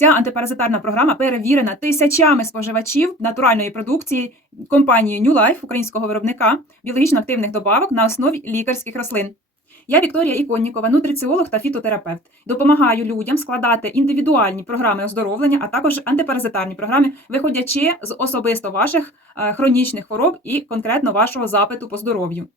Ця антипаразитарна програма перевірена тисячами споживачів натуральної продукції компанії New Life українського виробника біологічно активних добавок на основі лікарських рослин. Я Вікторія Іконнікова, нутриціолог та фітотерапевт. Допомагаю людям складати індивідуальні програми оздоровлення, а також антипаразитарні програми, виходячи з особисто ваших е, хронічних хвороб і конкретно вашого запиту по здоров'ю.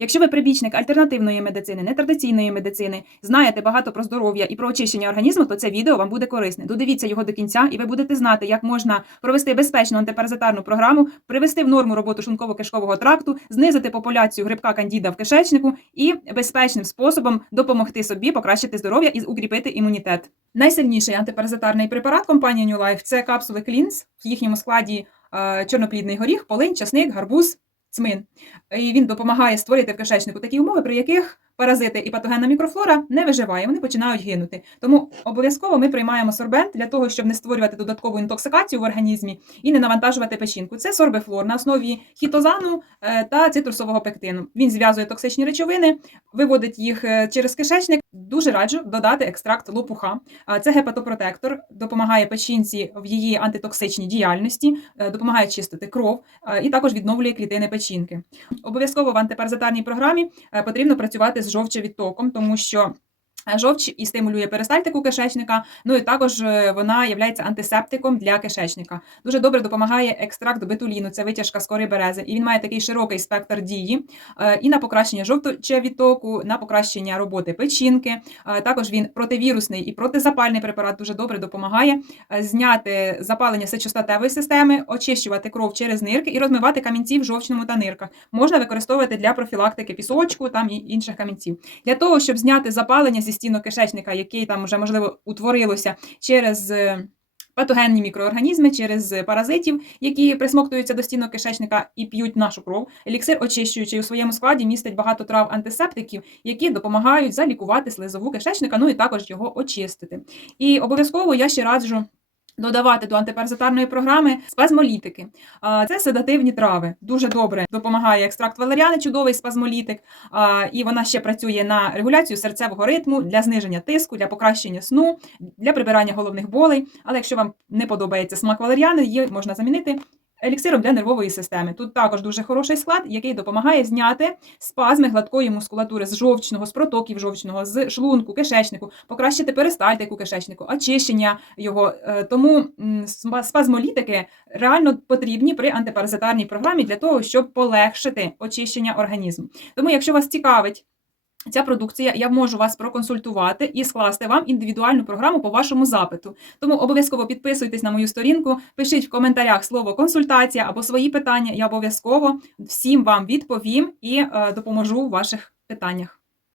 Якщо ви прибічник альтернативної медицини, нетрадиційної медицини, знаєте багато про здоров'я і про очищення організму, то це відео вам буде корисне. Додивіться його до кінця, і ви будете знати, як можна провести безпечну антипаразитарну програму, привести в норму роботу шлунково-кишкового тракту, знизити популяцію грибка кандіда в кишечнику і безпечним способом допомогти собі покращити здоров'я і укріпити імунітет. Найсильніший антипаразитарний препарат компанії New Life – це капсули Cleans, в їхньому складі е, чорноплідний горіх, полинь, часник, гарбуз, цмин. І він допомагає створити в кишечнику такі умови, при яких паразити і патогенна мікрофлора не виживає, вони починають гинути. Тому обов'язково ми приймаємо сорбент для того, щоб не створювати додаткову інтоксикацію в організмі і не навантажувати печінку. Це сорбифлор на основі хітозану е, та цитрусового пектину. Він зв'язує токсичні речовини, виводить їх е, через кишечник. Дуже раджу додати екстракт лопуха. Це гепатопротектор, допомагає печінці в її антитоксичній діяльності, е, допомагає чистити кров і також відновлює клітини печінки. Обов'язково в антипаразитарній програмі е, потрібно працювати з жовчевідтоком, тому що жовч і стимулює перистальтику кишечника, ну і також е, вона є антисептиком для кишечника. Дуже добре допомагає екстракт бетуліну, це витяжка з кори берези, і він має такий широкий спектр дії е, і на покращення жовчовідтоку, на покращення роботи печінки. Е, Також він противірусний і протизапальний препарат дуже добре допомагає е, зняти запалення сечостатевої системи, очищувати кров через нирки і розмивати камінці в жовчному та нирках. Можна використовувати для профілактики пісочку там і інших камінців. Для того, щоб зняти запалення зі стінок кишечника, який там вже можливо утворилося через. е, Патогенні мікроорганізми через паразитів, які присмоктуються до стінок кишечника і п'ють нашу кров. Еліксир очищуючий у своєму складі містить багато трав антисептиків, які допомагають залікувати слизову кишечника, ну і також його очистити. І обов'язково я ще раджу додавати до антипаразитарної програми спазмолітики. Це седативні трави. Дуже добре допомагає екстракт валеріани, чудовий спазмолітик. І вона ще працює на регуляцію серцевого ритму для зниження тиску, для покращення сну, для прибирання головних болей. Але якщо вам не подобається смак валеріани, її можна замінити. Еліксиром для нервової системи. Тут також дуже хороший склад, який допомагає зняти спазми гладкої мускулатури з жовчного, з протоків жовчного, з шлунку, кишечнику, покращити перистальтику кишечнику, очищення його. Е, Тому спазмолітики реально потрібні при антипаразитарній програмі для того, щоб полегшити очищення організму. Тому, якщо вас цікавить ця продукція, я можу вас проконсультувати і скласти вам індивідуальну програму по вашому запиту. Тому обов'язково підписуйтесь на мою сторінку, пишіть в коментарях слово консультація або свої питання. Я обов'язково всім вам відповім і е, допоможу в ваших питаннях.